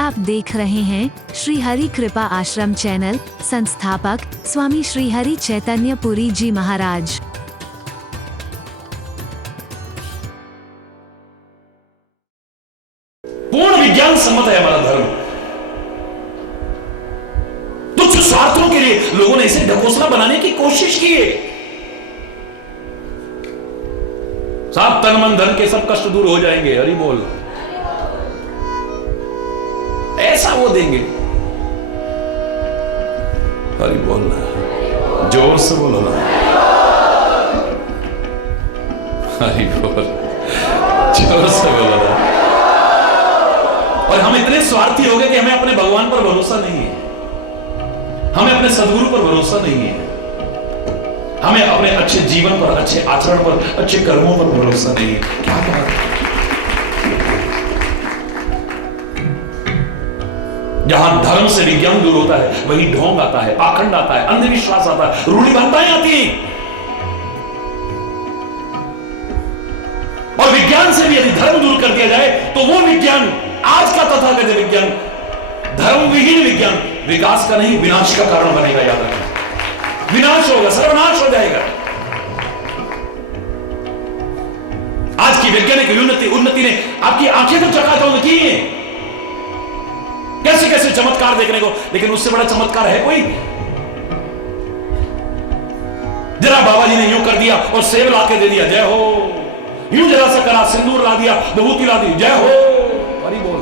आप देख रहे हैं श्री हरि कृपा आश्रम चैनल। संस्थापक स्वामी श्री हरि चैतन्य पुरी जी महाराज। पूर्ण विज्ञान सम्मत है हमारा धर्म। तुच्छ स्वार्थों के लिए लोगों ने इसे ढकोसला बनाने की कोशिश की है। साहब तन मन धन के सब कष्ट दूर हो जाएंगे, हरि बोल, ऐसा वो देंगे। हरि बोलना, जोर से बोलो ना, हरि बोल, जोर से बोलो ना। और हम इतने स्वार्थी हो गए कि हमें अपने भगवान पर भरोसा नहीं है, हमें अपने सदगुरु पर भरोसा नहीं है, हमें अपने अच्छे जीवन पर, अच्छे आचरण पर, अच्छे कर्मों पर भरोसा नहीं है। क्या बात है। जहां धर्म से विज्ञान दूर होता है वहीं ढोंग आता है, पाखंड आता है, अंधविश्वास आता है, रूढ़िबद्धताएं आती हैं। और विज्ञान से भी यदि धर्म दूर कर दिया जाए तो वो विज्ञान, आज का तथाकथित विज्ञान, धर्म विहीन विज्ञान, विकास का नहीं विनाश का कारण बनेगा। याद रखना, विनाश होगा, सर्वनाश हो जाएगा। आज की वैज्ञानिक उन्नति ने आपकी आंखें तो चकाचौंध की है, कैसे कैसे चमत्कार देखने को, लेकिन उससे बड़ा चमत्कार है कोई? जरा बाबा जी ने यूं कर दिया और सेब ला के दे दिया, जय हो। यूं जरा सा करा, सिंदूर ला दिया, विभूति ला दी, जय हो। हरि बोल।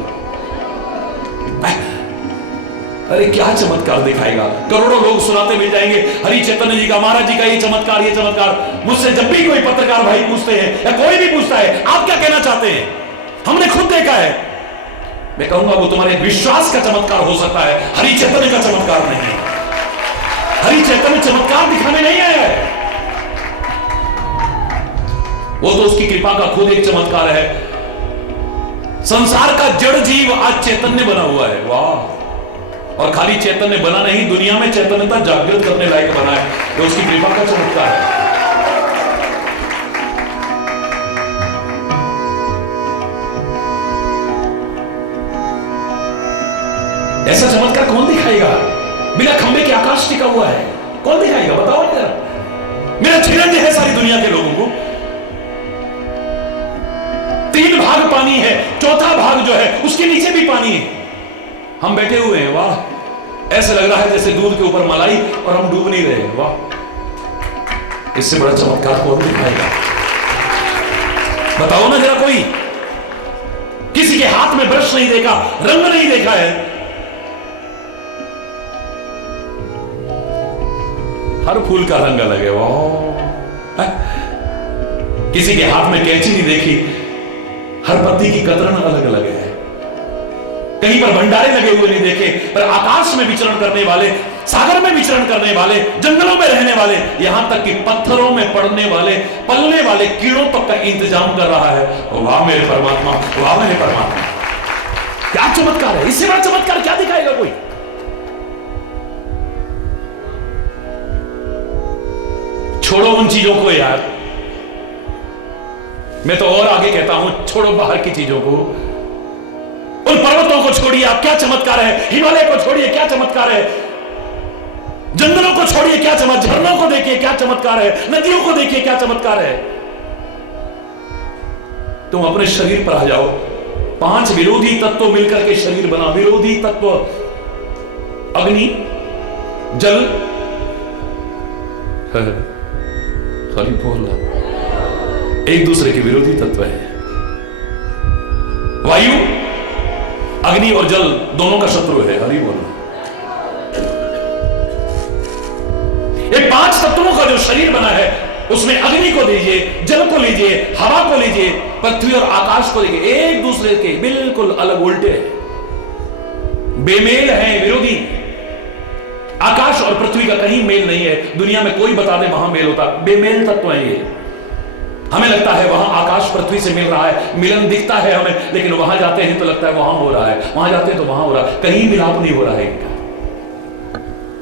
अरे क्या चमत्कार दिखाएगा। करोड़ों लोग सुनाते मिल जाएंगे हरि चैतन्य जी का, महाराज जी का ये चमत्कार, ये चमत्कार। मुझसे जब भी कोई पत्रकार भाई पूछते हैं या कोई भी पूछता है आप क्या कहना चाहते हैं, हमने खुद देखा है, मैं कहूंगा वो तुम्हारे विश्वास का चमत्कार हो सकता है, हरि चैतन्य का चमत्कार नहीं। हरि चैतन्य चमत्कार दिखाने नहीं आया है, वो तो उसकी कृपा का खुद एक चमत्कार है। संसार का जड़ जीव आज चैतन्य बना हुआ है। वाह। और खाली चैतन्य बना नहीं, दुनिया में चैतन्यता जागृत करने लायक बना है, तो उसकी कृपा का चमत्कार है। ऐसा चमत्कार कौन दिखाएगा? बिना खंबे के आकाश टिका हुआ है, कौन दिखाएगा बताओ जरा। मेरा चैलेंज है सारी दुनिया के लोगों को, 3 भाग पानी है, चौथा भाग जो है उसके नीचे भी पानी है, हम बैठे हुए हैं। वाह, ऐसे लग रहा है जैसे दूध के ऊपर मलाई और हम डूब नहीं रहे। वाह, इससे बड़ा चमत्कार कौन दिखाएगा बताओ ना जरा। कोई किसी के हाथ में ब्रश नहीं देखा, रंग नहीं देखा है, हर फूल का रंग अलग है। वाह, किसी के हाथ में कैंची नहीं देखी, हर पत्ती की कतरन अलग अलग है। कहीं पर भंडारे लगे हुए नहीं देखे, पर आकाश में विचरण करने वाले, सागर में विचरण करने वाले, जंगलों में रहने वाले, यहां तक कि पत्थरों में पड़ने वाले, पलने वाले कीड़ों तक का इंतजाम कर रहा है। वाह मेरे परमात्मा, वाह मेरे परमात्मा, क्या चमत्कार है। इससे बड़ा चमत्कार क्या दिखाएगा कोई? छोड़ो उन चीजों को यार, मैं तो और आगे कहता हूं, छोड़ो बाहर की चीजों को, उन पर्वतों को छोड़िए, आप क्या चमत्कार है। हिमालय को छोड़िए, क्या चमत्कार है। जंगलों को छोड़िए, क्या चमत्कार, झरनों को देखिए, क्या चमत्कार है। नदियों को देखिए, क्या चमत्कार है। तुम अपने शरीर पर आ जाओ, 5 विरोधी तत्व मिलकर के शरीर बना। विरोधी तत्व अग्नि, जल, हरि बोल, एक दूसरे के विरोधी तत्व है। वायु, अग्नि और जल दोनों का शत्रु है। हरि बोल। ये 5 तत्वों का जो शरीर बना है उसमें अग्नि को लीजिए, जल को लीजिए, हवा को लीजिए, पृथ्वी और आकाश को लीजिए, एक दूसरे के बिल्कुल अलग उल्टे हैं, बेमेल हैं, विरोधी। आकाश और पृथ्वी का कहीं मेल नहीं है। दुनिया में कोई बता दे वहां मेल होता, बेमेल तत्व है ये। हमें लगता है वहां आकाश पृथ्वी से मिल रहा है, मिलन दिखता है हमें, लेकिन वहां जाते हैं तो लगता है वहां हो रहा है, वहां जाते हैं तो वहां हो रहा है, कहीं मिलाप नहीं हो रहा है इनका।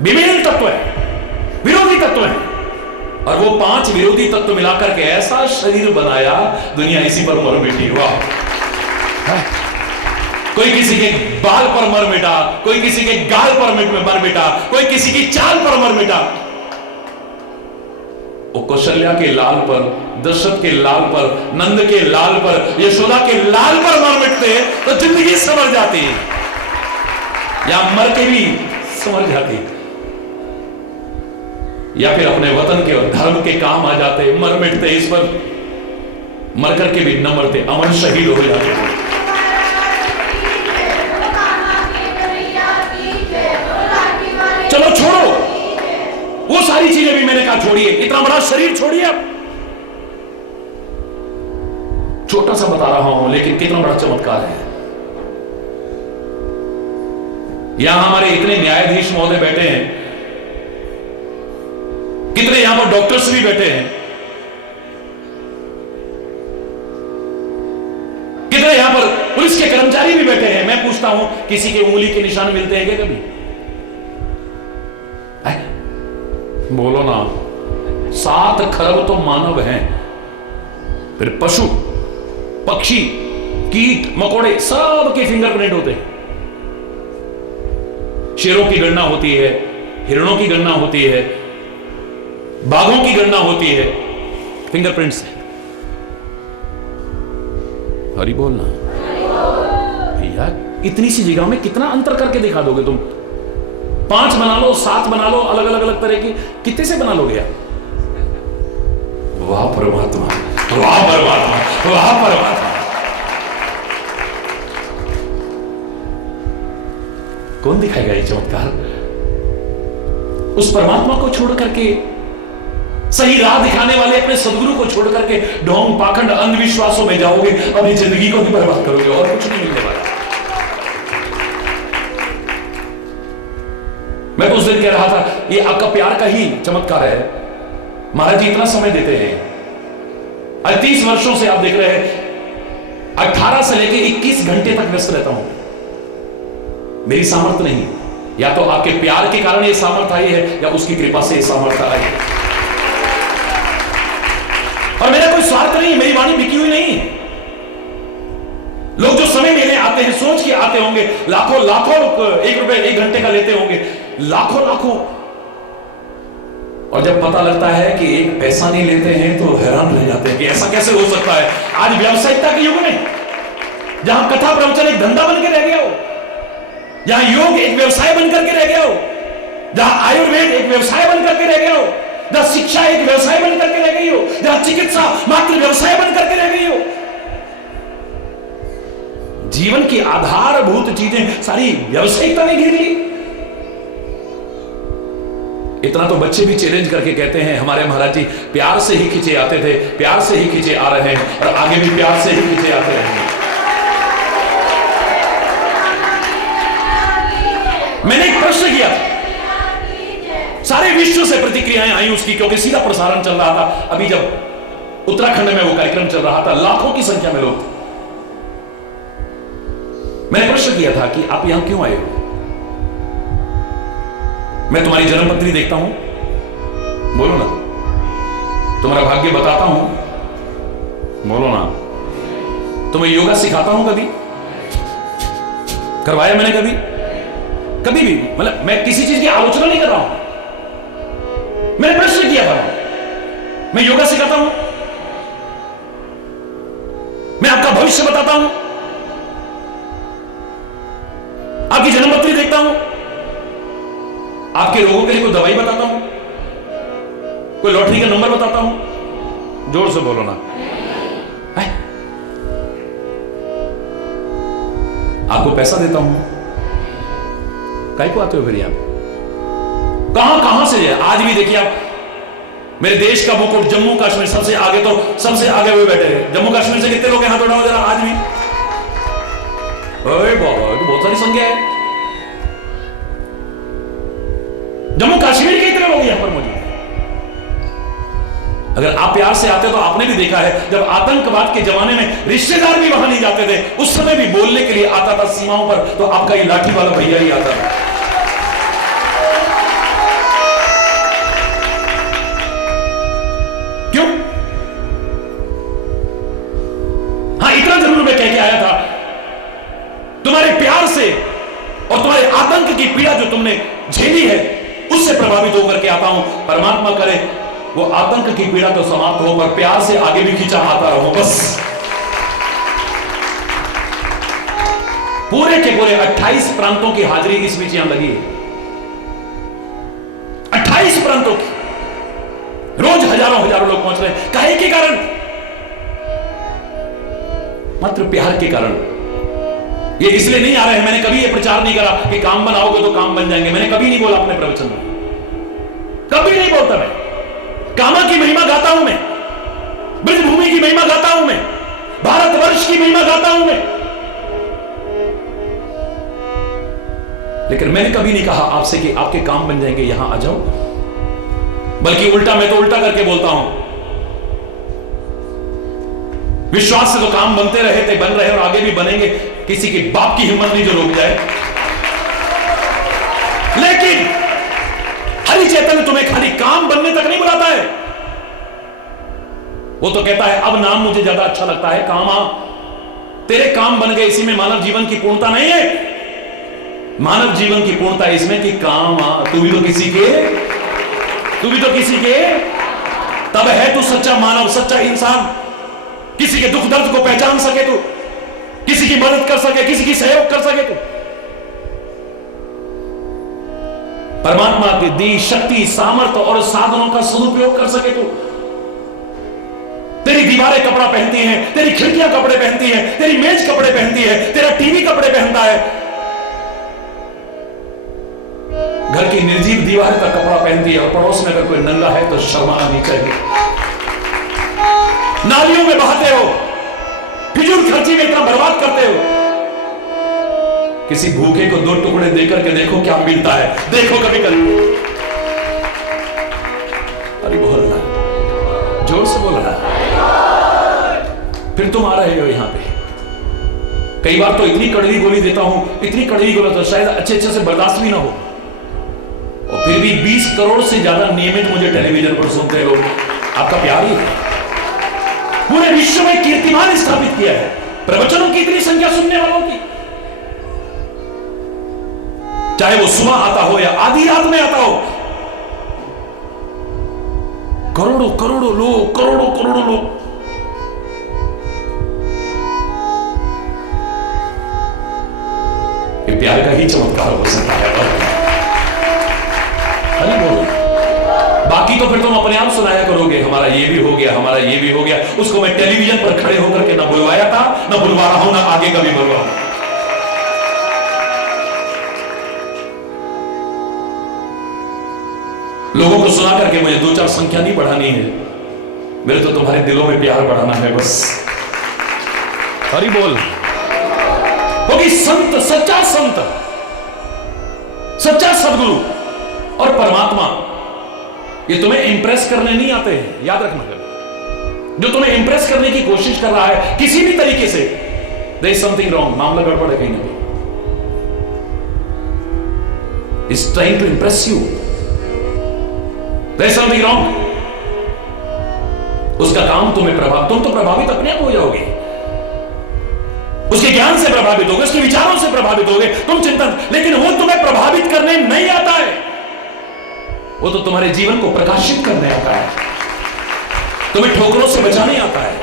बेमेल तत्व है, विरोधी तत्व है। और वो 5 विरोधी तत्व मिलाकर के ऐसा शरीर बनाया, दुनिया इसी पर मर बैठी। वाह, कोई किसी के बाल पर मर मिटा, कोई किसी के गाल पर मर मिटा, कोई किसी की चाल पर मर मिटा। वो कौशल्या के लाल पर, दशरथ के लाल पर, नंद के लाल पर, यशोदा के लाल पर मर मिटते तो जिंदगी संवर जाती, या मर के भी संवर जाती, या फिर अपने वतन के और धर्म के काम आ जाते, मर मिटते, इस पर मर करके भी न मरते, अमर शहीद हो जाते। चलो छोड़ो वो सारी चीजें भी, मैंने कहा छोड़िए, इतना बड़ा शरीर छोड़िए। अब छोटा सा बता रहा हूं लेकिन कितना बड़ा चमत्कार है। यहां हमारे इतने न्यायाधीश महोदय बैठे हैं, कितने यहां पर डॉक्टर्स भी बैठे हैं, कितने यहां पर पुलिस के कर्मचारी भी बैठे हैं। मैं पूछता हूं, किसी के उंगली के निशान मिलते हैं क्या कभी? बोलो ना। 7 खरब तो मानव हैं, फिर पशु, पक्षी, कीट मकोड़े, सब के फिंगरप्रिंट होते हैं। शेरों की गणना होती है, हिरणों की गणना होती है, बाघों की गणना होती है, फिंगरप्रिंट से। हरि बोलना भैया, इतनी सी जगह में कितना अंतर करके दिखा दोगे तुम? 5 बना लो, 7 बना लो, अलग अलग अलग तरह की, कितने से बना लोगे आप? वाह परमात्मा, वाह परमात्मा, वाह परमात्मा। कौन दिखाएगा ये चमत्कार? उस परमात्मा को छोड़ करके, सही राह दिखाने वाले अपने सदगुरु को छोड़ करके ढोंग पाखंड अंधविश्वासों में जाओगे, अपनी जिंदगी को भी बर्बाद करोगे और कुछ नहीं मिलने वाला। मैं तो उस दिन कह रहा था, ये आपका प्यार का ही चमत्कार है। महाराज जी इतना समय देते हैं, 38 वर्षों से आप देख रहे हैं, 18 से लेकर 21 घंटे तक व्यस्त रहता हूं। मेरी सामर्थ्य नहीं, या तो आपके प्यार के कारण ये सामर्थ्य आई है, या उसकी कृपा से ये सामर्थ्य आई है। और मेरा कोई स्वार्थ नहीं, मेरी वाणी बिकी हुई नहीं। लोग जो समय लेने आते हैं, सोच के आते होंगे, लाखों लाखों 1 रुपए 1 घंटे का लेते होंगे, लाखों लाखों, और जब पता लगता है कि 1 पैसा नहीं लेते हैं तो हैरान रह जाते हैं कि ऐसा कैसे हो सकता है। आज व्यावसायिकता के युग में, जहां कथा प्रवचन एक धंधा बन के रह गया हो, जहां योग एक व्यवसाय बन करके रह गया हो, जहां आयुर्वेद एक व्यवसाय बन करके रह गया हो, जहां शिक्षा एक व्यवसाय बन करके रह गई हो, जहां चिकित्सा मात्र व्यवसाय बन करके रह गई हो, जीवन की आधारभूत चीजें सारी व्यावसायिकता ने घेर ली। इतना तो बच्चे भी चैलेंज करके कहते हैं, हमारे महाराज जी प्यार से ही खींचे आते थे, प्यार से ही खींचे आ रहे हैं, और आगे भी प्यार से ही खींचे आते रहेंगे। मैंने एक प्रश्न किया, सारे विश्व से प्रतिक्रियाएं आई उसकी, क्योंकि सीधा प्रसारण चल रहा था। अभी जब उत्तराखंड में वो कार्यक्रम चल रहा था, लाखों की संख्या में लोग थे। मैंने प्रश्न किया था कि आप यहां क्यों आए हो? मैं तुम्हारी जन्मपत्री देखता हूं, बोलो ना। तुम्हारा भाग्य बताता हूं, बोलो ना। तुम्हें योगा सिखाता हूं, कभी करवाया मैंने? कभी भी मतलब मैं किसी चीज की आलोचना नहीं कर रहा हूं, मैंने प्रश्न किया था। मैं योगा सिखाता हूं, मैं आपका भविष्य बताता हूं, आपकी जन्मपत्री देखता हूं, आपके रोगों के लिए कोई दवाई बताता हूं, कोई लॉटरी का नंबर बताता हूं? जोर से बोलो ना। है? आपको पैसा देता हूं, काहे को आते हो फिर आप? कहां कहां से है? आज भी देखिए आप, मेरे देश का मुकुट जम्मू कश्मीर सबसे आगे, तो सबसे आगे हुए बैठे हैं। जम्मू कश्मीर से कितने लोग यहां उठाओ जरा, आज भी? अरे बाबा, तो बहुत सारी संख्या है। जम्मू कश्मीर के इतने लोग यहां पर मौजूद हैं। अगर आप प्यार से आते हो तो आपने भी देखा है, जब आतंकवाद के जमाने में रिश्तेदार भी वहां नहीं जाते थे, उस समय भी बोलने के लिए आता था सीमाओं पर, तो आपका ये लाठी वाला भैया ही आता था। क्यों? हाँ, इतना जरूर मैं कह के आया था तुम्हारे प्यार से और तुम्हारे आतंक की पीड़ा जो तुमने झेली है उससे प्रभावित होकर के आता हूं। परमात्मा करे वो आतंक की पीड़ा तो समाप्त हो, पर प्यार से आगे भी खींचा आता रहो। बस पूरे के पूरे 28 प्रांतों की हाजिरी इस बीच यहां लगी है। 28 प्रांतों की, रोज हजारों हजारों लोग पहुंच रहे हैं। काहे के कारण? मात्र प्यार के कारण। ये इसलिए नहीं आ रहे हैं। मैंने कभी ये प्रचार नहीं करा कि काम बनाओगे तो काम बन जाएंगे। मैंने कभी नहीं बोला अपने प्रवचन में, कभी नहीं बोलता। मैं कामा की महिमा गाता हूं, मैं ब्रजभूमि की महिमा गाता हूं, मैं भारतवर्ष की महिमा गाता हूं मैं, लेकिन मैंने कभी नहीं कहा आपसे कि आपके काम बन जाएंगे, यहां आ जाओ। बल्कि उल्टा, मैं तो उल्टा करके बोलता हूं, विश्वास से तो काम बनते रहे थे, बन रहे और आगे भी बनेंगे। किसी की बाप की हिम्मत नहीं जो रोक जाए। लेकिन हरि चैतन्य तुम्हें खाली काम बनने तक नहीं बुलाता है। वो तो कहता है अब नाम मुझे ज्यादा अच्छा लगता है, काम आ। तेरे काम बन गए, इसी में मानव जीवन की पूर्णता नहीं है। मानव जीवन की पूर्णता इसमें कि काम आ। तू भी तो किसी के, तू भी तो किसी के, तब है तू सच्चा मानव, सच्चा इंसान। किसी के दुख दर्द को पहचान सके तू, किसी की मदद कर सके, किसी की सहयोग कर सके तू। परमात्मा की दी शक्ति, सामर्थ्य और साधनों का सदुपयोग कर सके तू। तेरी दीवारें कपड़ा पहनती हैं, तेरी खिड़कियां कपड़े पहनती हैं, तेरी मेज कपड़े पहनती है, तेरा टीवी कपड़े पहनता है। घर की निर्जीव दीवार का कपड़ा पहनती है और पड़ोस में अगर कोई नंगा है तो शर्माना नहीं चाहिए। नालियों में बहाते हो, फिजूल खर्ची में इतना बर्बाद करते हो। किसी भूखे को 2 टुकड़े देकर के देखो क्या मिलता है, देखो कभी कभी। अरे बोल रहा है, जोर से बोल रहा है। फिर तुम आ रहे हो यहां पे। कई बार तो इतनी कड़वी गोली देता हूं, इतनी कड़वी गोली तो शायद अच्छे से बर्दाश्त भी ना हो, और फिर भी 20 करोड़ से ज्यादा नियमित मुझे टेलीविजन पर सुनते लोग। आपका प्यार ही है। पूरे विश्व में कीर्तिमान स्थापित किया है प्रवचनों की इतनी संख्या सुनने वालों की। चाहे वो सुबह आता हो या आधी रात में आता हो, करोड़ों करोड़ों लोग, करोड़ों करोड़ों लोग। ये प्यार का ही चमत्कार हो सकता है। अरे बोलो, बाकी तो फिर तुम अपने आप सुनाया करोगे, हमारा ये भी हो गया, हमारा ये भी हो गया। उसको मैं टेलीविजन पर खड़े होकर के ना बुलवाया था, ना बुलवा रहा हूं, ना आगे कभी बुलवाऊं। लोगों को सुना करके मुझे 2-4 संख्या नहीं बढ़ानी है, मेरे तो तुम्हारे दिलों में प्यार बढ़ाना है बस। हरि बोल। क्योंकि संत, सच्चा संत, सच्चा सदगुरु और परमात्मा ये तुम्हें इंप्रेस करने नहीं आते हैं, याद रखना। जो तुम्हें इंप्रेस करने की कोशिश कर रहा है किसी भी तरीके से, देयर इज समथिंग रॉन्ग, मामला गड़बड़ है कहीं ना कहीं। Is trying to impress you, there is something wrong. उसका काम तुम्हें तुम तो प्रभावित अपने आप हो जाओगे, उसके ज्ञान से प्रभावित होगे, उसके विचारों से प्रभावित होगे, तुम चिंतन। लेकिन वो तुम्हें प्रभावित करने नहीं आता है, वो तो तुम्हारे जीवन को प्रकाशित करने आता है, तुम्हें ठोकरों से बचाने आता है।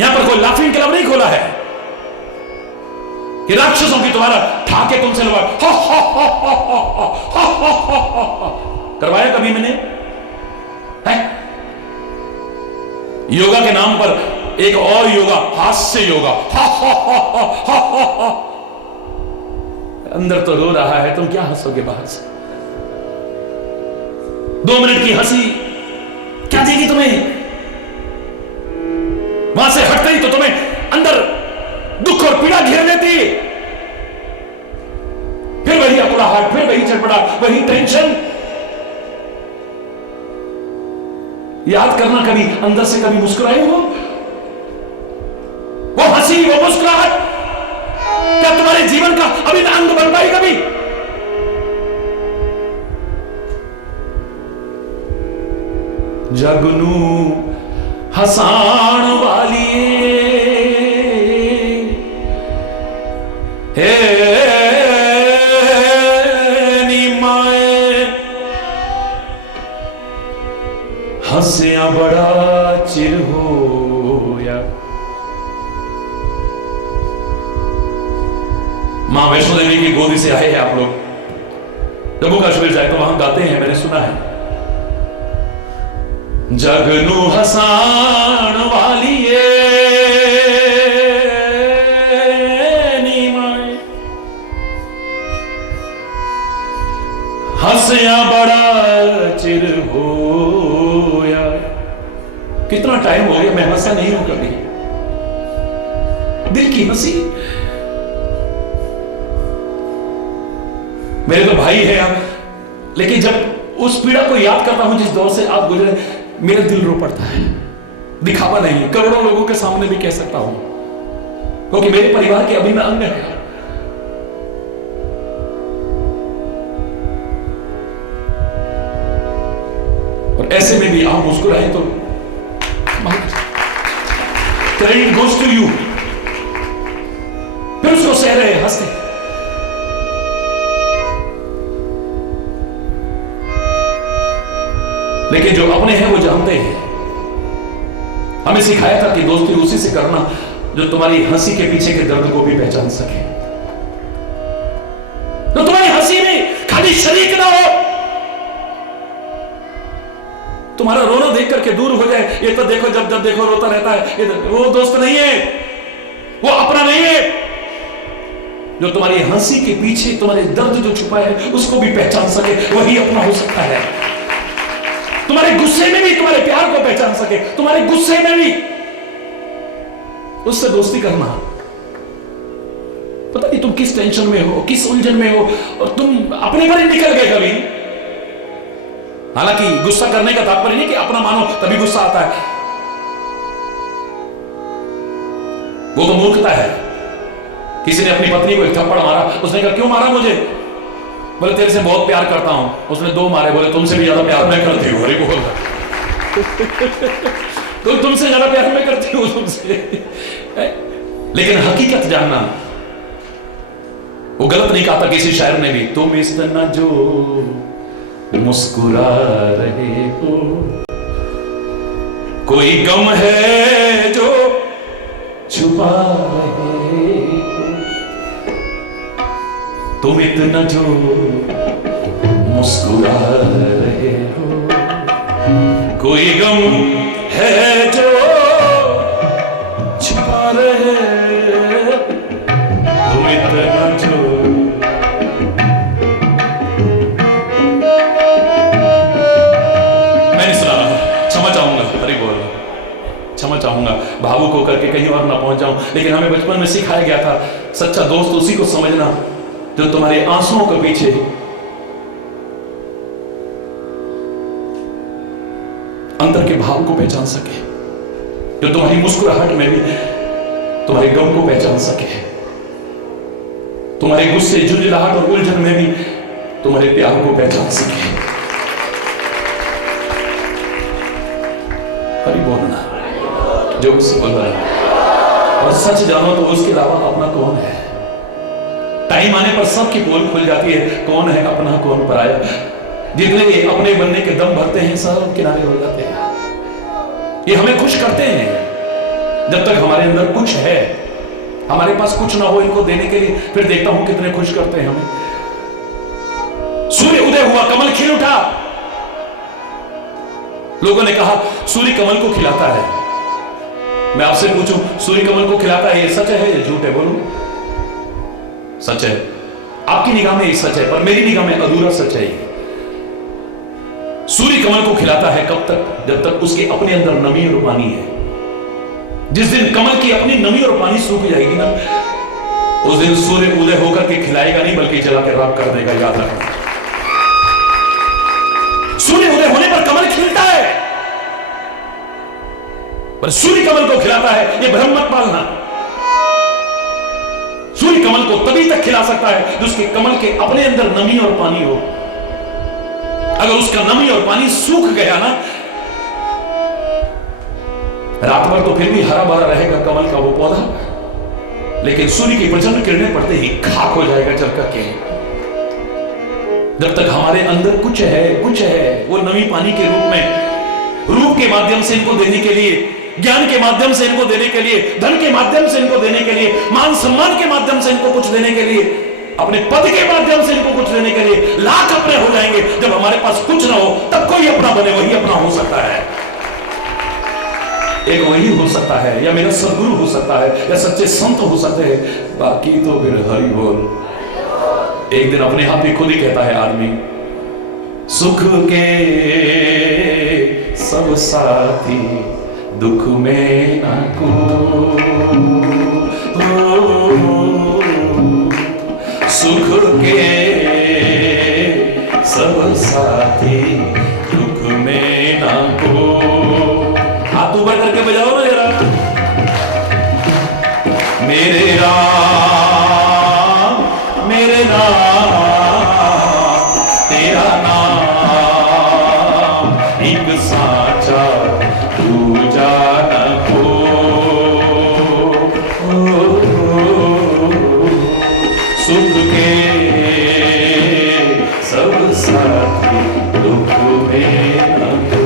यहां पर कोई लाफिंग क्लब नहीं खोला है कि राक्षसों की तुम्हारा ठाके तुमसे लगा करवाया कभी मैंने है? योगा के नाम पर एक और योगा, हास्य योगा, अंदर तो रो रहा है, तुम क्या हंसोगे बाहर से? 2 मिनट की हंसी क्या देगी तुम्हें? वहां से हटते ही तो तुम्हें अंदर दुख और पीड़ा घेर लेती। फिर वही अकुलाहट, फिर वही चटपटाहट, वही टेंशन। याद करना कभी अंदर से कभी मुस्कुराए हो? वो हंसी, वो मुस्कुराहट क्या तुम्हारे जीवन का अभिन्न अंग बन पाई कभी? जगनू हसाण वाली मां वैष्णो देवी की गोदी से आए हैं आप लोग, जम्मू कश्मीर जाए तो वहां गाते हैं, मैंने सुना है, जगनू हसान वाली हंसया बड़ा चिर होया। कितना टाइम हो गया मैं हंसा नहीं हूं कभी, दिल की हंसी। मेरे तो भाई है आप, लेकिन जब उस पीड़ा को याद करता हूं जिस दौर से आप गुजरे, मेरा दिल रो पड़ता है। दिखावा नहीं, करोड़ों लोगों के सामने भी कह सकता हूं, क्योंकि मेरे परिवार के अभिन्न अंग है। और ऐसे में भी आप मुस्कुराए तो क्रेडिट गोज टू यू। फिर उसको सह रहे हंसते। लेकिन जो अपने हैं वो जानते हैं। हमें सिखाया था कि दोस्ती उसी से करना जो तुम्हारी हंसी के पीछे के दर्द को भी पहचान सके, तो तुम्हारी हंसी में खाली शरीक ना हो, तुम्हारा रोना देख करके दूर हो जाए। ये तो देखो जब जब देखो रोता रहता है, ये तो वो दोस्त नहीं है, वो अपना नहीं है। जो तुम्हारी हंसी के पीछे तुम्हारे दर्द जो छुपा है उसको भी पहचान सके, वही अपना हो सकता है। तुम्हारे गुस्से में भी तुम्हारे प्यार को पहचान सके, तुम्हारे गुस्से में भी उससे दोस्ती करना। पता नहीं तुम किस टेंशन में हो, किस उलझन में हो, और तुम अपने पर ही निकल गए कभी। हालांकि गुस्सा करने का तात्पर्य नहीं कि अपना मानो तभी गुस्सा आता है, वो तो मूर्खता है। किसी ने अपनी पत्नी को एक थप्पड़ मारा, उसने कहा क्यों मारा मुझे? बोले तेरे से बहुत प्यार करता हूं। उसने 2 मारे, बोले तुमसे भी ज्यादा प्यार मैं करती हूं। अरे बोल तो तुमसे ज्यादा प्यार मैं करती हूं तुमसे। लेकिन हकीकत जानना, वो गलत नहीं कहा था किसी शायर ने भी, तुम इस तरह जो मुस्कुरा रहे हो, कोई गम है जो छुपा रहे हो, तुम इतना जो मुस्कुरा रहे हो, कोई गम है जो छुपा रहे हो, तुम इतना जो। मैंने सुना, क्षमा चाहूंगा, हरि बोल, क्षमा चाहूंगा भावुक होकर के कहीं और ना पहुंच जाऊं। लेकिन हमें बचपन में सिखाया गया था, सच्चा दोस्त उसी को समझना जो तुम्हारे आंसुओं के पीछे अंदर के भाव को पहचान सके, जो तुम्हारी मुस्कुराहट में भी तुम्हारे गम को पहचान सके, तुम्हारे गुस्से, झुंझलाहट और उलझन में भी तुम्हारे प्यार को पहचान सके। हरि बोलना जो उससे बोल रहा है, और सच जानो तो उसके अलावा अपना कौन है। टाइम आने पर सबकी पोल खुल जाती है, कौन है अपना कौन पराया। जितने अपने बनने के दम भरते हैं सब किनारे हो जाते हैं। ये हमें खुश करते हैं जब तक हमारे अंदर कुछ है, हमारे पास कुछ ना हो इनको देने के लिए, फिर देखता हूं कितने खुश करते हैं हमें। सूर्य उदय हुआ, कमल खिल उठा, लोगों ने कहा सूर्य कमल को खिलाता है। मैं आपसे पूछूं, सूर्य कमल को खिलाता है, ये सच है या झूठ है? बोलो। सच है। आपकी निगाह में ये सच है, पर मेरी निगाह में अधूरा सच है। सूर्य कमल को खिलाता है कब तक? जब तक उसके अपने अंदर नमी और पानी है। जिस दिन कमल की अपनी नमी और पानी सूख जाएगी ना, उस दिन सूर्य उदय होकर के खिलाएगा नहीं, बल्कि जला के राख कर देगा। याद रखना, सूर्य उदय होने पर कमल खिलता है, पर सूर्य कमल को खिलाता है, यह भ्रम मत पालना। सूर्य कमल को तभी तक खिला सकता है जिसके कमल के अपने अंदर नमी और पानी हो। अगर उसका नमी और पानी सूख गया ना, रात भर तो फिर भी हरा भरा रहेगा कमल का वो पौधा, लेकिन सूर्य की प्रचंड किरणें पड़ते ही खाक हो जाएगा जल करके। जब तक हमारे अंदर कुछ है, वो नमी पानी के रूप में, रूप के माध्यम से इनको देने के लिए ज्ञान के माध्यम से इनको देने के लिए, धन के माध्यम से इनको देने के लिए, मान सम्मान के माध्यम से इनको कुछ देने के लिए, अपने पद के माध्यम से इनको कुछ देने के लिए लाख अपने हो जाएंगे। जब हमारे पास कुछ ना हो तब कोई अपना बने, वही अपना हो सकता है। एक वही हो सकता है, या मेरा सदगुरु हो सकता है, या सच्चे संत हो सकते हैं, बाकी तो फिर हरि बोल। एक दिन अपने आप ही खुद ही कहता है आदमी, सुख के सब साथी दुख में ना को, सुख के सब साथी दुख में ना को। हाथ ऊपर करके बजाओ ना जरा। मेरे राम मेरे नाम तेरा नाम एक साचा दूजा न को। सुख के सब साथी दुख में न को।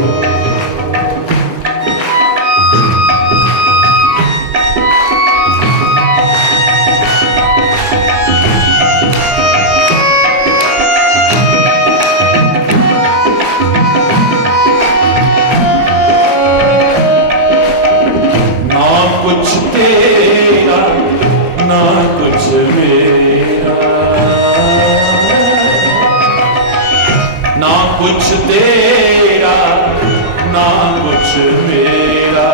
कुछ तेरा ना कुछ मेरा, ना कुछ तेरा ना कुछ मेरा,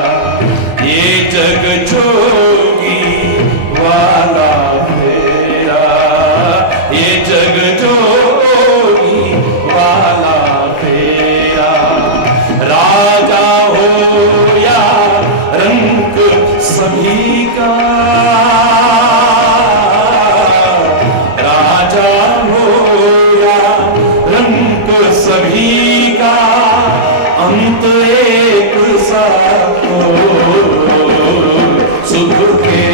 ये जग जोगी वाला तेरा, ये जग जोगी वाला तेरा। राजा हो या रंग सभी का, राजा हो या रंग सभी का, अंत एक सा हो। सुख के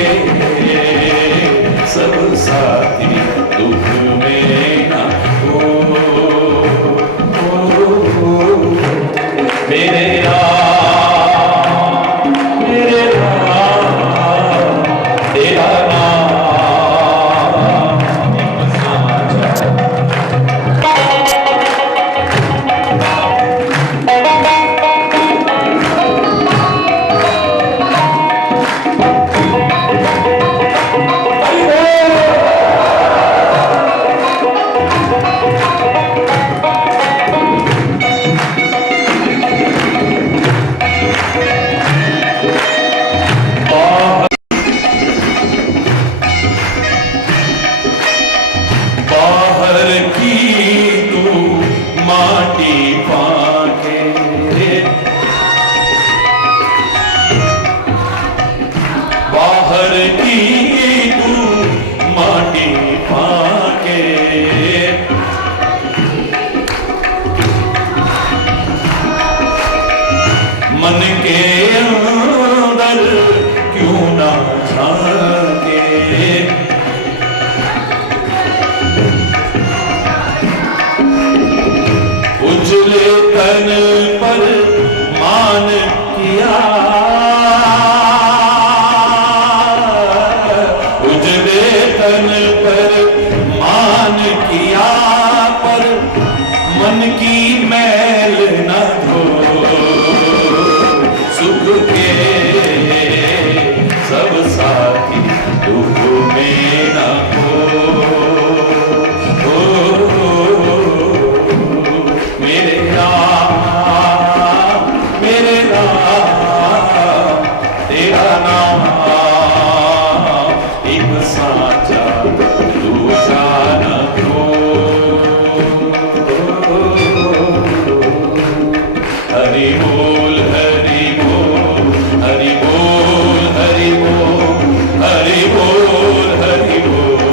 सब साथी दुख में ना हो। मेरे मन के अंदर क्यों ना झांके, उजले तन पर मान किया, उजले तन पर मान किया, पर मन की मैल न धो। सुख के सब साथी दुख में न हो। मेरे राम तेरा नाम एक साचा दूजा न हो। हरि बोल हरि बोल हरि बोल हरि बोल हरि बोल हरि बोल।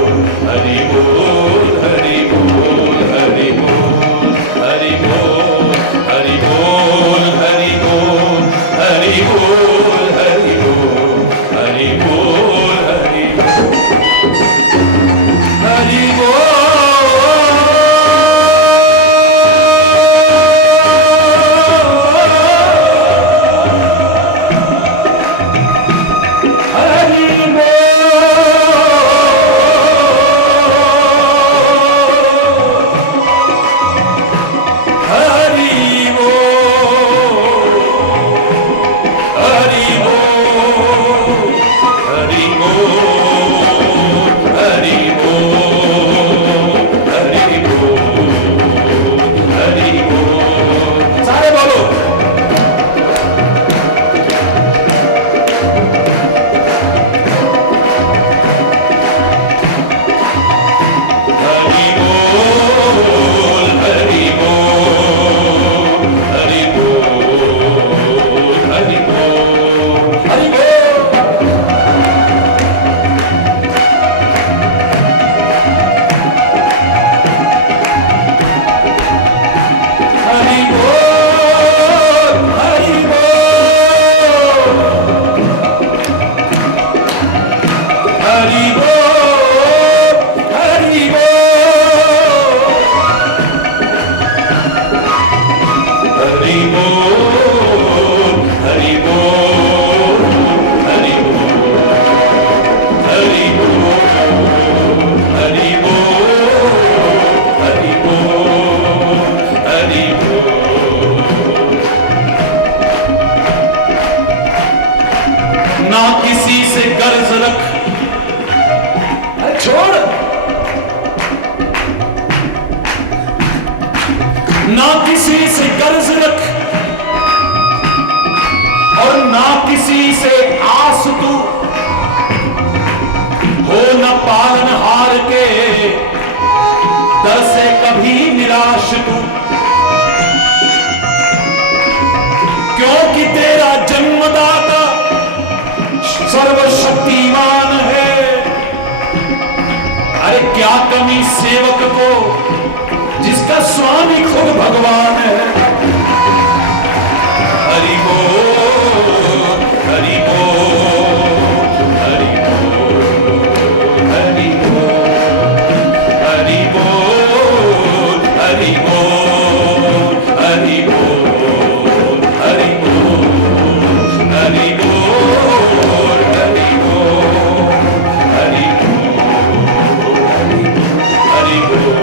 हरि बोल, हरि बोल, हरि बोल, हरि बोल, हरि बोल, हरि बोल, हरि बोल, हरि बोल, हरि बोल। ना किसी से कर्ज रख, अरे छोड़, ना किसी से कर्ज रख और ना किसी से आस तू, हो न पालनहार के दर से कभी निराश तू, क्योंकि तेरा जन्मदाता सर्वशक्तिमान है। अरे क्या कमी सेवक को जिसका स्वामी खुद भगवान है। हरि बोल, हरि बोल, हरि बोल, हरि बोल, हरि बोल, हरि बोल, हरि बोल, हरि बोल, हरि बोल, हरि बोल, हरि बोल, हरि बोल,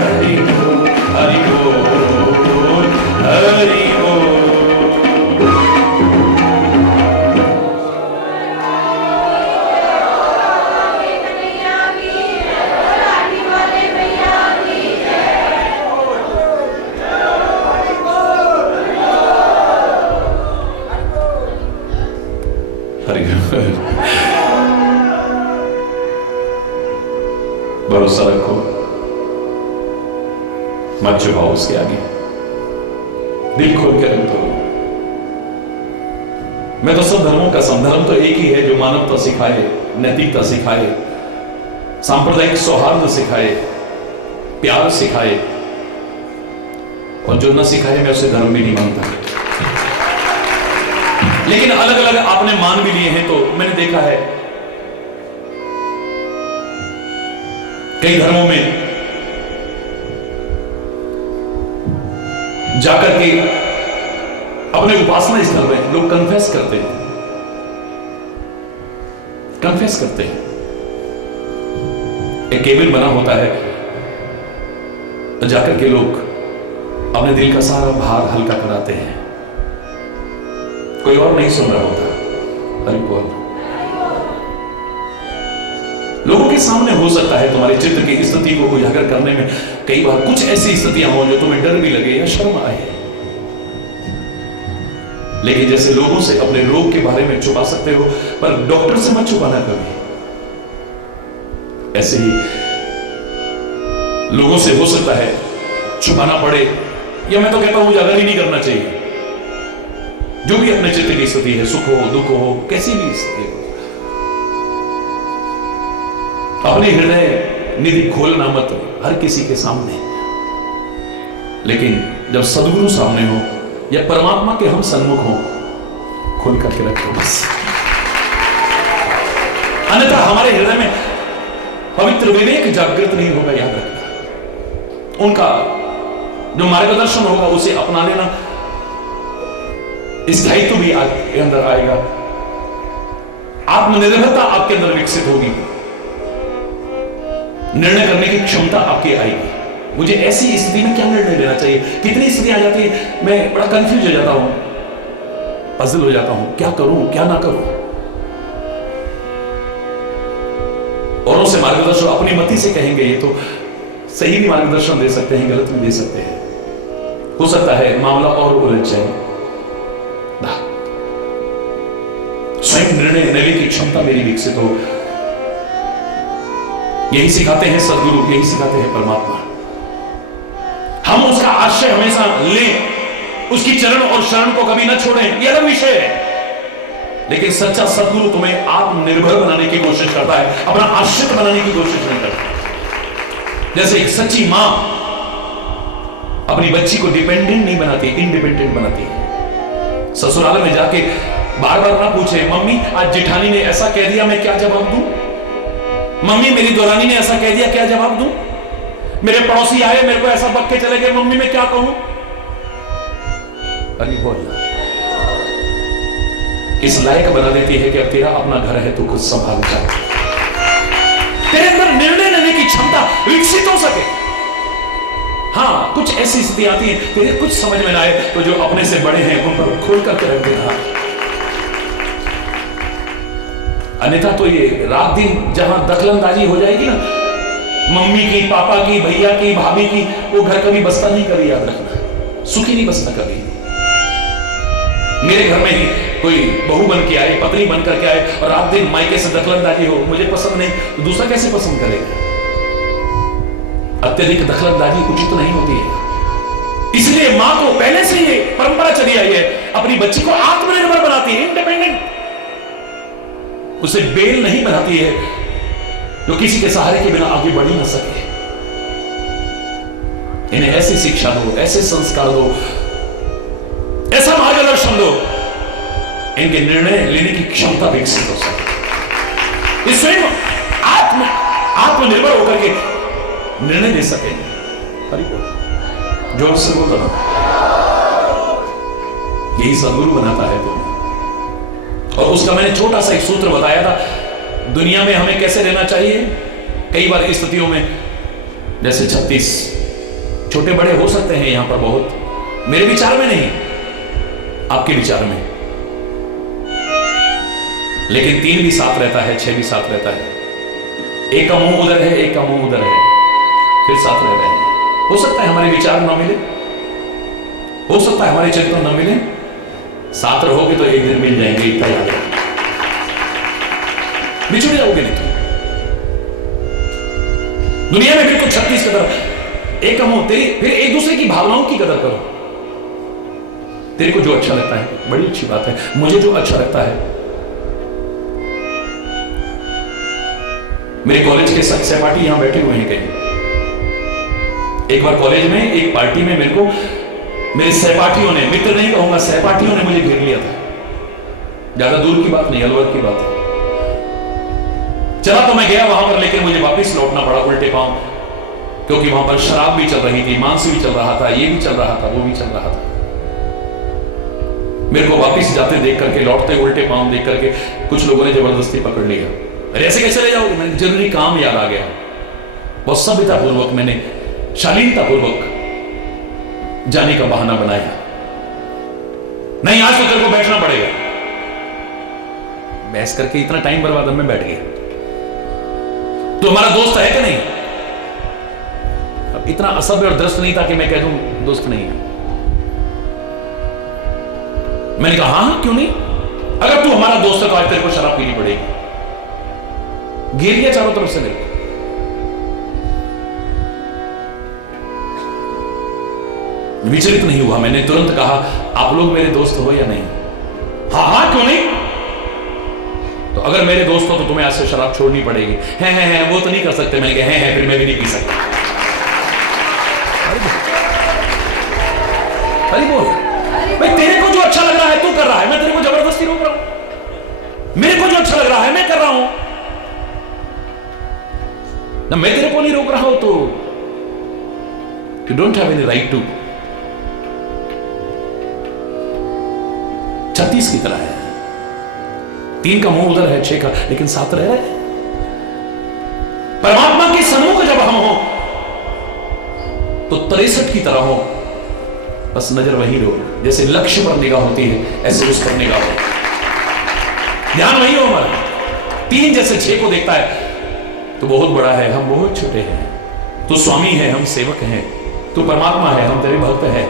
हरि बोल, हरि बोल। हरि बोल। भरोसा रखो, मत झुकाओ उसके आगे, दिल खोल के रख दो। मैं तो सब धर्मों का धर्म तो एक ही है जो मानवता सिखाए, नैतिकता सिखाए, सांप्रदायिक सौहार्द सिखाए, प्यार सिखाए, और जो न सिखाए मैं उसे धर्म भी नहीं मानता। लेकिन अलग अलग आपने मान भी लिए हैं, तो मैंने देखा है कई धर्मों में जाकर के अपने उपासना स्थल में लोग कन्फेस करते हैं, कन्फेस करते हैं। एक केबिन बना होता है, तो जाकर के लोग अपने दिल का सारा भार हल्का कराते हैं, कोई और नहीं सुन रहा होता। हरि बोल। लोगों के सामने हो सकता है तुम्हारे चित्त की स्थिति को उजागर करने में कई बार कुछ ऐसी स्थितियां हो जो तुम्हें डर भी लगे या शर्म आए, लेकिन जैसे लोगों से अपने रोग के बारे में छुपा सकते हो, पर डॉक्टर से मत छुपाना कभी। ऐसे ही लोगों से हो सकता है छुपाना पड़े, या मैं तो कहता हूं उजागर ही नहीं करना चाहिए। जो भी अपने चित्त की स्थिति है, सुख हो दुख हो कैसी भी स्थिति हो, अपने हृदय निधि खोलना मत हर किसी के सामने, लेकिन जब सदगुरु सामने हो या परमात्मा के हम सन्मुख हो, खोल करके रखो बस। अन्यथा हमारे हृदय में पवित्र विवेक जागृत नहीं होगा, याद रखना। उनका जो मार्गदर्शन होगा उसे अपना लेना, स्थायित्व भी आपके अंदर आएगा, आत्मनिर्भरता आपके अंदर विकसित होगी, निर्णय करने की क्षमता आपकी आएगी। मुझे ऐसी स्थिति में क्या निर्णय लेना चाहिए, कितनी स्थिति आ जाती है मैं बड़ा कंफ्यूज हो जाता हूं, पजल हो जाता हूं, क्या करूं क्या ना करूं। औरों से मार्गदर्शन अपनी मति से कहेंगे, ये तो सही भी मार्गदर्शन दे सकते हैं, गलत भी दे सकते हैं, हो सकता है मामला और उलझ जाए। स्वयं निर्णय लेने की क्षमता मेरी विकसित हो, यही सिखाते हैं सदगुरु, यही सिखाते हैं परमात्मा। हम उसका आश्रय हमेशा लें, उसकी चरण और शरण को कभी न छोड़ें, यह अलग विषय है। लेकिन सच्चा सदगुरु तुम्हें आत्मनिर्भर बनाने की कोशिश करता है, अपना आश्रित बनाने की कोशिश नहीं करता। जैसे एक सच्ची मां अपनी बच्ची को डिपेंडेंट नहीं बनाती, इंडिपेंडेंट बनाती है। ससुराल में जाके बार बार ना पूछे, मम्मी आज जेठानी ने ऐसा कह दिया, मैं क्या जवाब दूं? मम्मी मेरी दौरानी ने ऐसा कह दिया, क्या जवाब दूं? मेरे पड़ोसी आए, मेरे को ऐसा बक के चले गए, मम्मी मैं क्या कहूं? अरे बोलना इस लायक बना देती है कि अब तेरा अपना घर है, तू खुद संभाल जा, तेरे अंदर निर्णय लेने की क्षमता विकसित हो सके। हाँ, कुछ ऐसी स्थिति आती है तेरे कुछ समझ में ना आए तो जो अपने से बड़े हैं उन पर खोल करके रख देना, अन्यथा तो ये रात दिन जहां दखलंदाजी हो जाएगी ना, मम्मी की, पापा की, भैया की, भाभी की, वो घर कभी बसता नहीं, कभी याद रखना, सुखी नहीं बसता कभी। मेरे घर में ही कोई बहू बन के आए, पत्नी बन करके आए और रात दिन मायके से दखलंदाजी हो, मुझे पसंद नहीं तो दूसरा कैसे पसंद करेगा? अत्यधिक दखलंदाजी उचित नहीं होती है। इसलिए मां को पहले से ये परंपरा चली आई है, अपनी बच्ची को आत्मनिर्भर बनाती है, इंडिपेंडेंट, उसे बेल नहीं बनाती है जो किसी के सहारे के बिना आगे बढ़ ही ना सके। इन्हें ऐसी शिक्षा दो, ऐसे संस्कार दो, ऐसा मार्गदर्शन दो, इनके निर्णय लेने की क्षमता विकसित हो सके, इस स्वयं आत्मनिर्भर होकर के निर्णय ले सके। हरि बोल, जोर से बोलो ना, यही सदगुरु बनाता है तुम्हें। और उसका मैंने छोटा सा एक सूत्र बताया था, दुनिया में हमें कैसे रहना चाहिए। कई बार स्थितियों में, जैसे 36 छोटे बड़े हो सकते हैं यहां पर बहुत, मेरे विचार में नहीं, आपके विचार में, लेकिन 3 भी साथ रहता है, 6 भी साथ रहता है, एक का मुंह उधर है, एक का मुंह उधर है, फिर साथ रह रहे हैं। हो सकता है हमारे विचार ना मिले, हो सकता है हमारे चिंतन ना मिले, साथ रहोगे तो एक दिन मिल जाएंगे, इतना याद रखना, बिछुड़ जाओगे नहीं तो। दुनिया में बिल्कुल 36 कदर, एक का मुंह, तेरी फिर एक दूसरे की भावनाओं की कदर करो। तेरे को जो अच्छा लगता है, बड़ी अच्छी बात है, मुझे जो अच्छा लगता है। मेरे कॉलेज के सहपाठी यहां बैठे हुए हैं कहीं। एक बार कॉलेज में एक पार्टी में मेरे को मेरे सहपाठियों ने, मित्र नहीं कहूंगा, सहपाठियों ने मुझे घेर लिया था। ज्यादा दूर की बात नहीं, अलवर की बात है। चला तो मैं गया वहां पर, लेकिन मुझे वापस लौटना पड़ा उल्टे पांव, क्योंकि वहां पर शराब भी चल रही थी, मांस भी चल रहा था, ये भी चल रहा था, वो भी चल रहा था। मेरे को वापस जाते देख करके, लौटते उल्टे पांव देख करके कुछ लोगों ने जबरदस्ती पकड़ लिया। अरे ऐसे कैसे ले जाओगे? मैंने जरूरी काम याद आ गया, बहुत सभ्यतापूर्वक मैंने, शालीनतापूर्वक जाने का बहाना बनाया। नहीं, आज तो तेरे को बैठना पड़ेगा। बहस करके इतना टाइम बर्बाद में बैठ गया। तो हमारा दोस्त है कि नहीं? अब इतना असभ्य और दृष्ट नहीं था कि मैं कह दूं दोस्त नहीं है। मैंने कहा हाँ, क्यों नहीं, अगर तू हमारा दोस्त है तो आज तेरे को शराब पीनी पड़ेगी। घेर लिया चारों तरफ से मेरे को। विचलित नहीं हुआ, मैंने तुरंत कहा आप लोग मेरे दोस्त हो या नहीं? हाँ हाँ, क्यों नहीं? तो अगर मेरे दोस्त हो तो तुम्हें आज से शराब छोड़नी पड़ेगी। है वो तो नहीं कर सकते। मैंने कहा है फिर मैं भी नहीं पी सकता। अरे बोल भाई, तेरे को जो अच्छा लग रहा है तू कर रहा है, मैं तेरे को जबरदस्ती रोक रहा हूं। मेरे को जो अच्छा लग रहा है मैं कर रहा हूं ना, मैं तेरे को नहीं रोक रहा हूं, तो you don't have any right to. 36 की तरह है, 3 का मुंह उधर है, 6 का, लेकिन साथ रह रहे। परमात्मा के सम्मुख जब हम हो तो 63 की तरह हो, बस नजर वही रहो। जैसे लक्ष्य पर निगाह होती है, ऐसे उस पर निगाह हो, ध्यान वही हो हमारा। 3 जैसे 6 को देखता है तो बहुत बड़ा है, हम बहुत छोटे हैं। तू स्वामी है, हम सेवक हैं। तू परमात्मा है, हम तेरे भक्त हैं।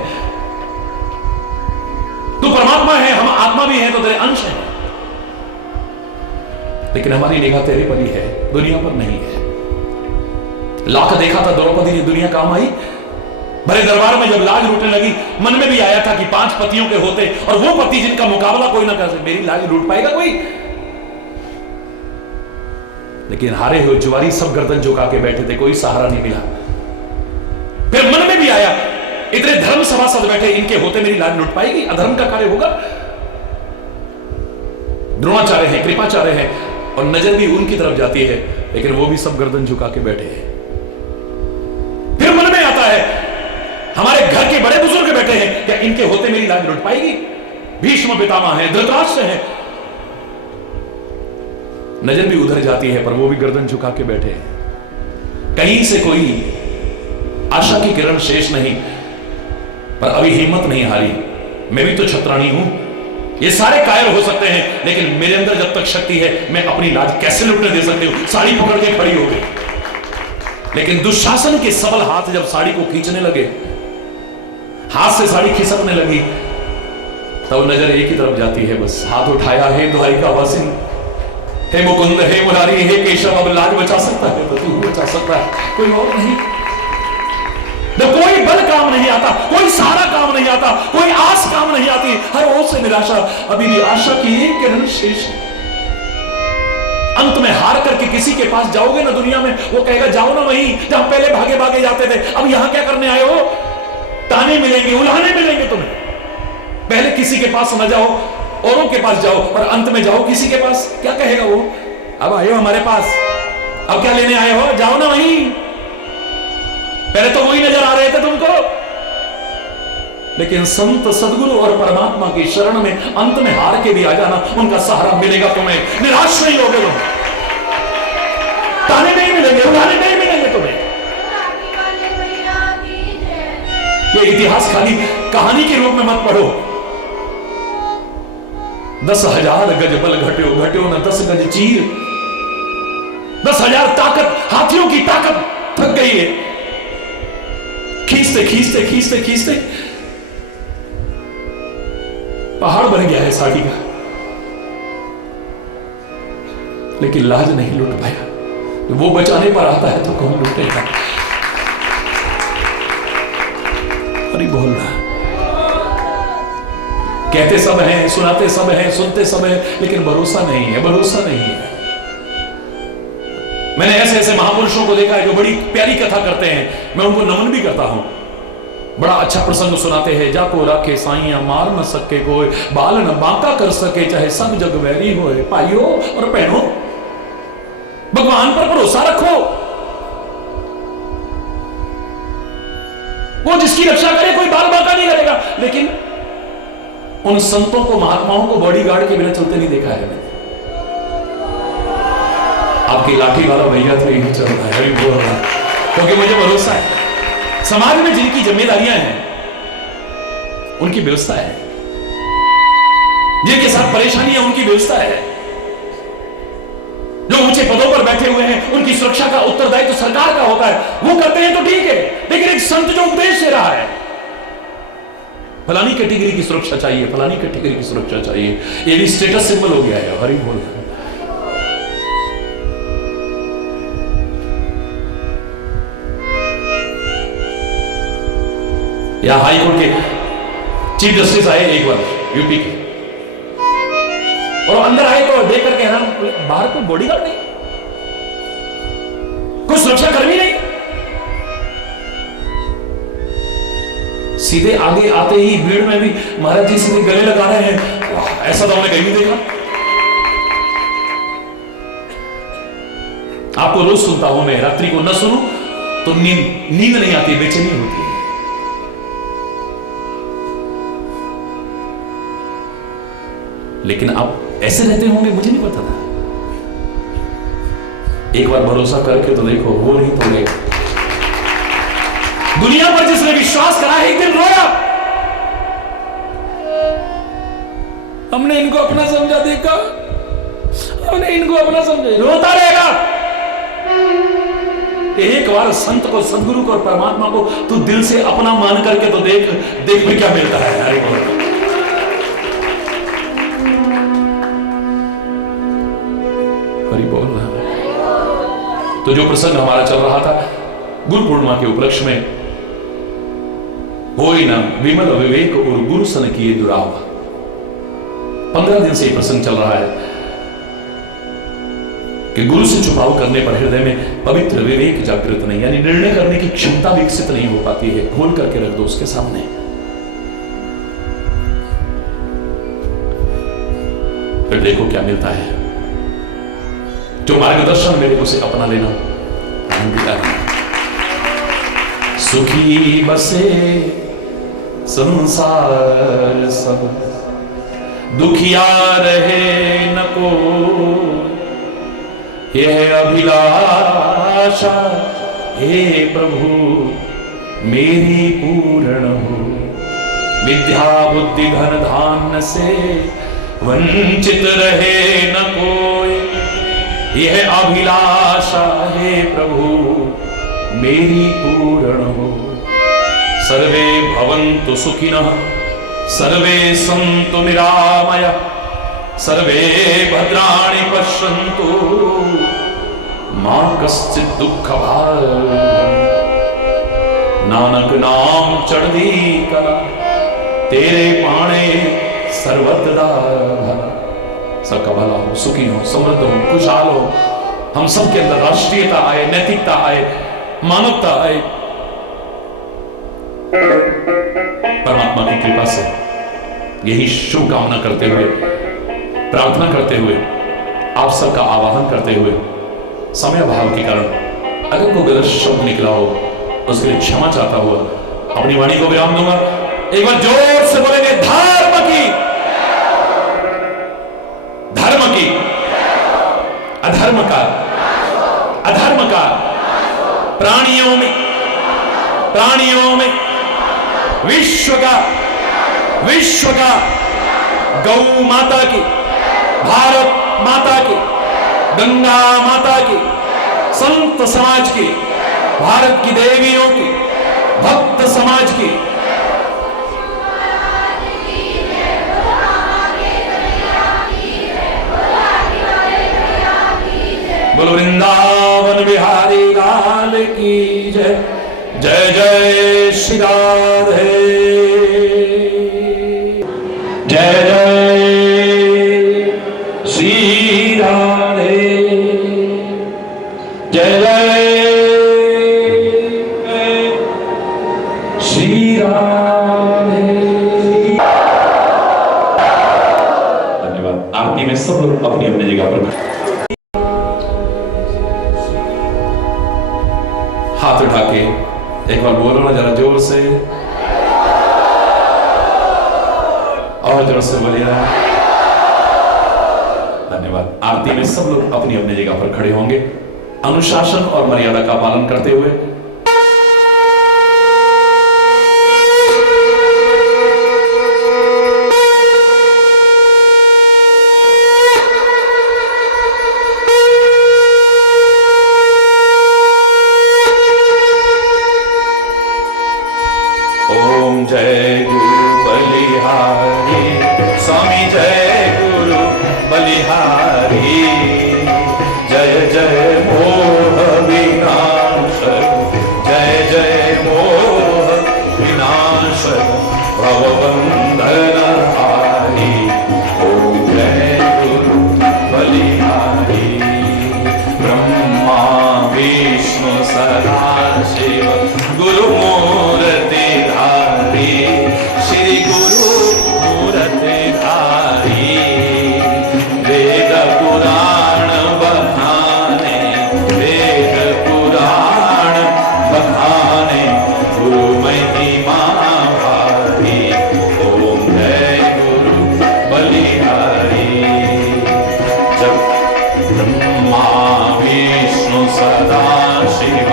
तू परमात्मा है, हम आत्मा भी हैं, तो तेरे अंश हैं। लेकिन हमारी निगाह तेरे पर ही है, दुनिया पर नहीं है। लाख देखा था द्रौपदी ने, दुनिया काम आई। भरे दरबार में जब लाज लूटने लगी, मन में भी आया था कि 5 पतियों के होते और वो पति जिनका मुकाबला कोई ना कर सके, मेरी लाज लूट पाएगा कोई? लेकिन हारे हुए जुआरी सब गर्दन झुका के बैठे थे, कोई सहारा नहीं मिला। फिर मन में भी आया, इतने धर्म सभासद बैठे, इनके होते मेरी लाज लूट पाएगी? अधर्म का कार्य होगा? द्रोणाचार्य हैं, कृपाचार्य हैं, और नजर भी उनकी तरफ जाती है, लेकिन वो भी सब गर्दन झुका के बैठे हैं। फिर मन में आता है हमारे घर के बड़े बुजुर्ग बैठे हैं, क्या इनके होते मेरी लाज लुट पाएगी? भीष्म पितामह हैं, धृतराष्ट्र हैं, नजर भी उधर जाती है, पर वो भी गर्दन झुका के बैठे हैं। कहीं से कोई आशा की किरण शेष नहीं, पर अभी हिम्मत नहीं हारी। मैं भी तो छत्राणी हूं, ये सारे कायर हो सकते हैं, लेकिन मेरे अंदर जब तक शक्ति है, मैं अपनी लाज कैसे लुटने दे सकती हूं? साड़ी पकड़ के खड़ी हो गई। लेकिन दुशासन के सबल हाथ जब साड़ी को खींचने लगे, हाथ से साड़ी खिसकने लगी, तब नजर एक ही तरफ जाती है, बस हाथ उठाया, हे द्वारिका वासिन, हे मुकुंद, हे मुरारी, हे केशव, अब लाज बचा सकता है तो तू बचा सकता है, कोई और नहीं। जब कोई बल काम नहीं आता, कोई सहारा काम नहीं आता, कोई आस काम नहीं आती, हर ओर से निराशा, अभी भी आशा की एक किरण शेष है। अंत में हार करके किसी के पास जाओगे ना दुनिया में, वो कहेगा जाओ ना वहीं जहां पहले भागे भागे जाते थे, अब यहां क्या करने आए हो? ताने मिलेंगे, उल्हाने मिलेंगे तुम्हें। पहले किसी के पास न जाओ, औरों के पास जाओ, और अंत में जाओ किसी के पास, क्या कहेगा वो? अब आए हो हमारे पास, अब क्या लेने आए हो? जाओ ना वहीं, पहले तो वही नजर आ रहे थे तुमको। लेकिन संत सदगुरु और परमात्मा की शरण में अंत में हार के भी आ जाना, उनका सहारा मिलेगा तुम्हें, निराश नहीं होगे तुम, ताने नहीं मिलेंगे, उड़ाने नहीं मिलेंगे तुम्हें। ये इतिहास खाली कहानी के रूप में मत पढ़ो। 10,000 गज बल घट्यो, घट्यो न 10 गज चीर। 10,000 ताकत, हाथियों की ताकत थक गई है, खींचते खींचते खींचते खींचते पहाड़ बन गया है साड़ी का, लेकिन लाज नहीं लुट पाया। वो बचाने पर आता है तो कौन लुटेगा? अरे बोल रहा, कहते सब हैं, सुनाते सब हैं, सुनते सब हैं, लेकिन भरोसा नहीं है, भरोसा नहीं है। मैंने ऐसे ऐसे महापुरुषों को देखा है जो बड़ी प्यारी कथा करते हैं, मैं उनको नमन भी करता हूं। बड़ा अच्छा प्रसंग सुनाते हैं, जाको राखे साइया मार न सके कोई, बाल न बांका कर सके चाहे सब जग वैरी होए। भाइयों और बहनों, भगवान पर भरोसा रखो, वो जिसकी रक्षा करे कोई बाल बांका नहीं करेगा। लेकिन उन संतों को, महात्माओं को बॉडीगार्ड के बिना चलते नहीं देखा है मैंने। आपकी लाठी वाला भैया तो यही चल रहा है, बोल रहा है, क्योंकि मुझे भरोसा है समाज में जिनकी जिम्मेदारियां हैं उनकी व्यवस्था है, जिनके साथ परेशानी है उनकी व्यवस्था है, जो ऊंचे पदों पर बैठे हुए हैं उनकी सुरक्षा का उत्तरदायित्व तो सरकार का होता है, वो करते हैं तो ठीक है। लेकिन एक संत जो उपदेश दे रहा है, फलानी कैटेगरी की सुरक्षा चाहिए, फलानी कैटेगरी की सुरक्षा चाहिए, ये भी स्टेटस सिंबल हो गया है। हरि बोल। या हाई कोर्ट के चीफ जस्टिस आए एक बार यूपी के, और अंदर आए तो देख करके हैरान, बाहर कोई बॉडीगार्ड नहीं, कोई सुरक्षा कर्मी नहीं, सीधे आगे आते ही भीड़ में भी महाराज जी सीधे गले लगा रहे हैं। ऐसा तो हमने कहीं नहीं देखा। आपको रोज सुनता हूं मैं, रात्रि को न सुनूं तो नींद नहीं आती, बेचैनी होती है। लेकिन आप ऐसे रहते होंगे मुझे नहीं पता था। एक बार भरोसा करके तो देखो, वो नहीं तोड़ेगा। दुनिया पर जिसने विश्वास करा है एक दिन रोया। हमने इनको अपना समझा, देखा हमने इनको अपना समझा, रोता रहेगा। एक बार संत को, सदगुरु को और परमात्मा को तू दिल से अपना मान करके तो देख, देख में क्या मिलता है। हरि बोल। हरि बोल रहा है। तो जो प्रसंग हमारा चल रहा था गुरु पूर्णिमा के उपलक्ष्य में, होई ना विमल विवेक और गुरु सन किए दुरावा, 15 दिन से ये प्रसंग चल रहा है कि गुरु से छुपाव करने पर हृदय में पवित्र विवेक जागृत नहीं, यानी निर्णय करने की क्षमता विकसित नहीं हो पाती है। खोल करके रख दो उसके सामने। फिर देखो क्या मिलता है। जो मार्गदर्शन मेरे उसे अपना लेना। सुखी बसे संसार सब, दुखिया रहे न को, यह अभिलाषा हे प्रभु मेरी पूर्ण हो। विद्या बुद्धि धन धान्य से वंचित रहे न कोई, यह अभिलाषा हे प्रभु मेरी पूर्ण हो। सर्वे भवन्तु सुखिनः, सर्वे सन्तु निरामया, सर्वे भद्राणि पश्यन्तु मा कश्चित् दुःख भाग्। नानक नाम चढ़दी कला, तेरे पाणे सर्वदा भला। सबका भला हो, सुखी हो, समृद्ध हो, खुशहाल हो। हम सबके अंदर राष्ट्रीयता आए, नैतिकता आए, मानवता आए। परमात्मा की कृपा से यही शुभकामना करते हुए, प्रार्थना करते हुए, आप सबका आवाहन करते हुए, समय अभाव के कारण अगर कोई गलत शब्द निकला हो उसके लिए क्षमा चाहता हुआ अपनी वाणी को विराम दूंगा। एक बार जोर से बोलेंगे धर्म की, धर्म की, अधर्म का, अधर्म का, प्राणियों में, प्राणियों में, विश्व का, विश्व का, गौ माता की, भारत माता की, गंगा माता की, संत समाज की, भारत की देवियों की, भक्त समाज की, बोलो वृंदावन बिहारी लाल की जय। जय जय श्री राधे, जय जय श्री राधे, जय जय श्री राधे। धन्यवाद। आरती में सब लोग अपनी अपनी जगह पर हाथ उठा के एक बार बोलो ना जरा जोर से, और जोर से बोलिए ना। धन्यवाद। आरती में सब लोग अपनी अपनी जगह पर खड़े होंगे, अनुशासन और मर्यादा का पालन करते हुए। ओम जय गुरु बलिहारी, स्वामी जय गुरु बलिहारी, जय जय मोह विनाश, जय जय मोह विनाश, भवबंधन हारी। ओम जय गुरु बलिहारी, ब्रह्मा विष्णु सदा शिव गुरु मूर्ति धारी, श्री गुरु मूर्ति धारी, वेद पुराण बखाने, वेद पुराण बखाने, गुरु महिमा भारी। ओम जय गुरु बलिहारी, जब ब्रह्मा विष्णु सदा शिव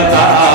बता